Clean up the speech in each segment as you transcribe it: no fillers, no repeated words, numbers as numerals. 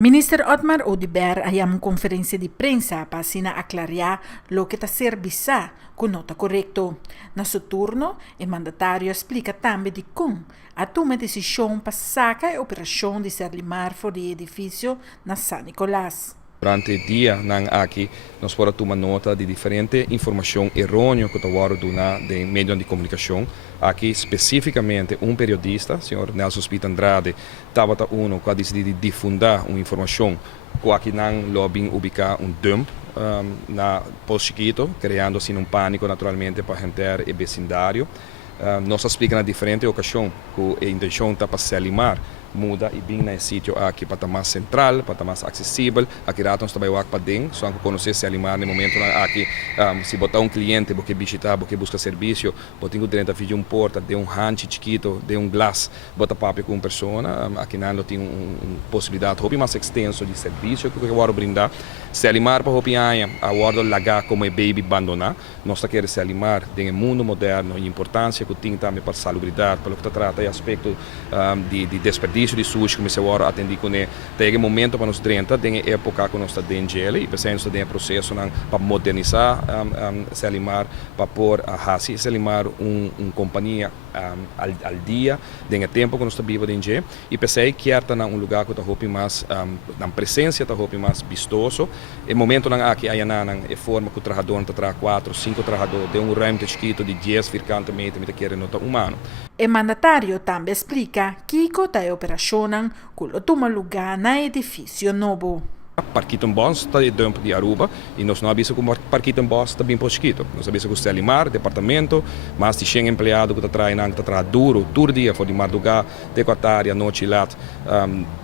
Minister Otmar Odiber ha uma conferência de prensa para aclarar o que está serviço com nota correto. Na seu turno, o mandatário explica também de como a toma de decisão para sacar a operação de Serlimar fora do edifício na San Nicolás. Durante o dia aqui, nós podemos tomar nota de diferente informação errônea que está dando de meios de comunicação. Aqui, especificamente, periodista, o senhor Nelson Spita Andrade, estava que decidiu difundir uma informação que aqui não lobby ubicar dump na Posto Chiquito, criando assim pânico naturalmente para a gente e vecindário. Nós explicamos na diferente ocasião que a intenção está para se limar muda e bem nesse sítio aqui para estar mais central, para estar mais acessível. Aqui nós também vamos para dentro, só que conhecer se alimar no momento aqui, se botar cliente porque visitar, porque busca serviço, botar direito a fazer porta, de rancho chiquito, de glass, botar papel com uma pessoa, aqui não tem possibilidade, hobby mais extenso de serviço que eu vou brindar. Se alimar para hobby a guarda lagar como é baby abandonar, nós queremos se alimar no mundo moderno e importância que tem também para a salubridade, para o que trata de aspecto de desperdício de sushi, como se agora atendi com ele, tem momento para nos 30, tem época que nós está dentro dele, e pensamos que tem processo para modernizar se alimar, para pôr a Hasi, se alimar companhia ao dia, tem tempo que nós está vivo dentro, e pensei que era lugar que está mais, na presença está mais vistoso, e momento aqui aí é forma que o trabalhador está 4, 5 trabalhadores, de ruimte chiquito de 10 virgante metros, que quer nota humano. O mandatário também explica que está operacionando quando toma lugar no edifício novo. Parquito Bons está de dump de Aruba e nós não sabemos como Parquito Bons está bem posquito. Nós sabemos que o Selimar, departamento, mais de 100 empregados que está duro, todo dia, for de madrugada, de quartária, noite lá,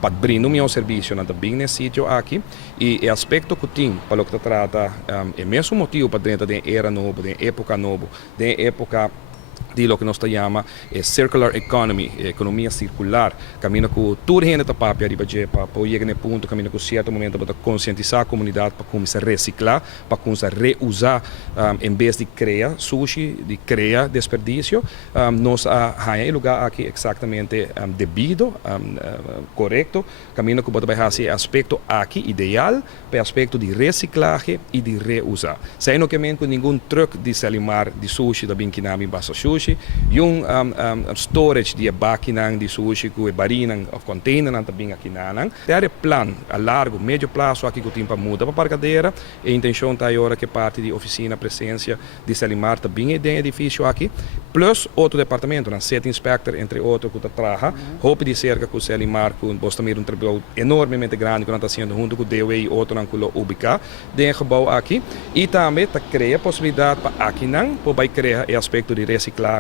para brindar um serviço bem nesse sítio aqui. E o aspecto que tem, para o que trata, é o mesmo motivo para dentro da era nova, da época nova, da época de lo que nós chamamos circular economy, economia circular, caminho com toda a gente está para chegar no ponto, caminho com certo momento para conscientizar a comunidade para começar a reciclar, para começar a reusar, em vez de criar sushi, de criar desperdício, nós há lugar aqui exatamente devido, correto, caminho que pode fazer aspecto aqui ideal para aspecto de reciclagem e de reusar. Sem no caminho com nenhum truque de salimar de sushi da binkinami basta sushi, yung storage de bakinang de sushi que barinang of container também aqui nanang. Ter plan a largo, médio prazo aqui que o tempo muda para a parcadeira. A intenção está agora que parte de oficina presença de Selimar também é dentro do edifício aqui, plus outro departamento, na set inspector entre outros que trabalha, hope de cerca com o Selimar com também trabalho enormemente grande que está sendo junto com o DOE e outro não que ubicar dentro do gebouw aqui e também está cria possibilidade para aqui não para criar o aspecto de reciclagem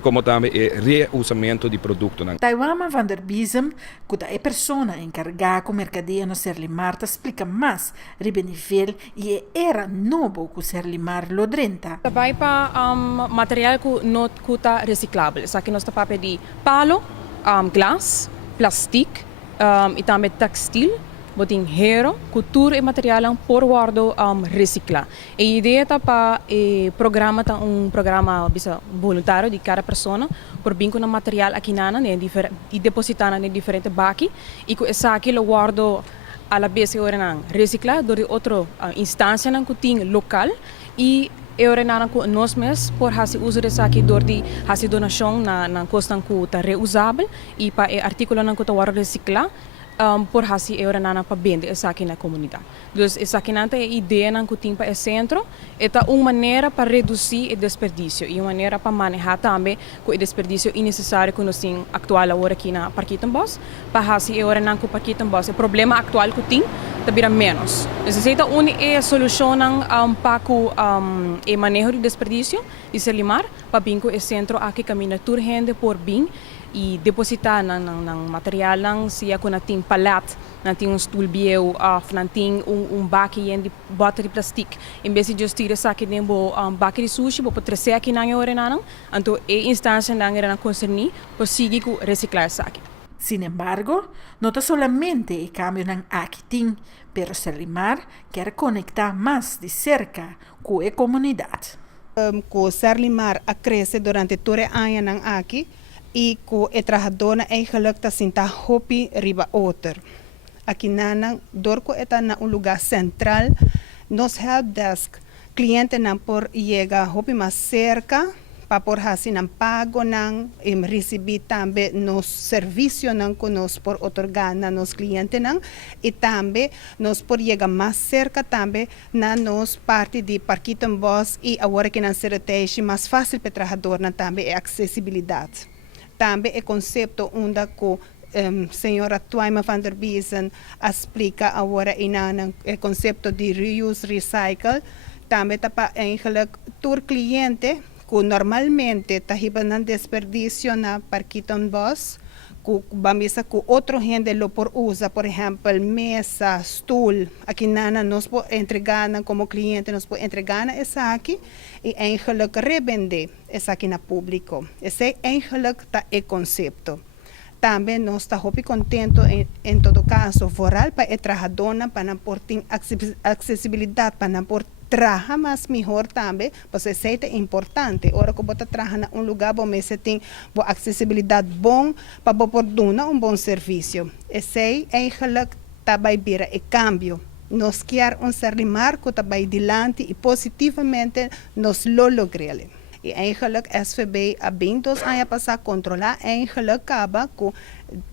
como também o reusamento de produtos. Taiwan van der Biesem, que é a pessoa encarregada com mercadeia no Serlimar, explica mais o benefício e era novo que o Serlimar lo drenta. Também para material que não é reciclável, só que nós estamos de palo, glass, plástico e também textil. Botin hero, cultura e material por guardo reciclar. A ideia é para programa programa voluntário de cada pessoa por bem com material aqui e depositar em diferentes baques e que essa aqui lo guardo a la vez ora reciclar do outra instância que tem local e ora que nós mesmos por fazer uso dessa aqui de fazer donação na costa que está reusável e para artigo que está guardo reciclar por hasi eura nana para vender essa aqui na comunidade. Então, essa aqui não tem ideia que tem para o centro, é uma maneira para reduzir o desperdício e uma maneira para manejar também o desperdício innecessário que nós temos atual agora aqui na Parquito Bos, para hasi eura nana que Parquito Bos, o problema atual que tem também menos. Necessita uma solução para o manejo do desperdício e se limar para bem que o centro aqui caminha toda gente por bem e depositar ng material lang siya kung nating palat, nating stulbieu, nating baki yan di bota de plastic. Em vez de just tira sa akin yung baki de sushi, po trese aqui na ngayore nanang, anto instância na ngayore ng concerni, po sige ko reciclar sa akin. Sin embargo, no está solamente el cambio en Akitin, pero Serlimar quer conectar más de cerca con la comunidad. Serlimar cresce durante todo el año aqui e que o trabalhador eigenlijk está senta hopi riba outer. aqui na dorco está na lugar central, nos helpdesk cliente não por chega hopi mais cerca para por assim não pago não receber também nos serviço não que nos por otorgar na nos cliente não e também nos por chegar mais cerca também na nos parte de parquito boss e agora que não será mais fácil para o trabalhador não também é acessibilidade também é conceito onde senhora Twaima van der Biesen explica agora o conceito de reuse recycle também está para eigenlijk tur cliente que normalmente está ribando desperdício na parquito bus que vamos com outro gente lo por usa por exemplo mesa stoel aqui nana nos po entregar como cliente nos po entregar essa aqui e eigenlijk revender essa aqui na público esse eigenlijk tá é conceito também nós está muito contento em todo caso foral para a trabalhadora para por ter acessibilidade para por trabalhar mais melhor também, porque isso é importante. Ora que você trabalha em lugar bom, você tem boa acessibilidade bom para por dar bom serviço. Isso é eigenlijk também vira o cambio. Nós queremos ser marco também dilante e positivamente nós lo logramos. E eigenlijk SVB há 20 anos passar controlar eigenlijk acaba com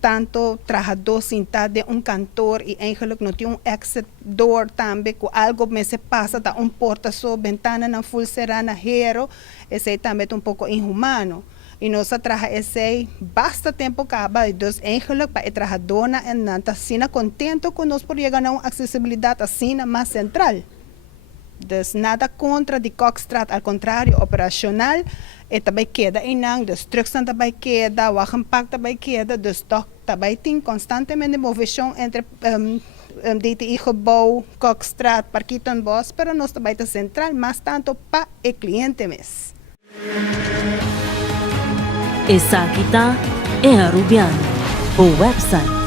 tanto trabalhador sentado de cantor e eigenlijk não tem exit door também com algo me se passa da porta só ventana na full serana hero esse também é pouco inhumano e nós trabalha esse basta tempo acaba e dus eigenlijk para o trabalhador e não está sendo contento com nós por chegar a uma acessibilidade assim mais central. Dus nada contra de Kokstraat, ao contrário, operacional, e também queda em não, dus trucks também queda, wagenpark também queda, dus toch também tem constantemente movimentação entre DTI-gebouw, Kokstraat, Parkiton Bos, pero nós também está central, mas tanto para o cliente mesmo. Essa aqui está é a Rubiano, o website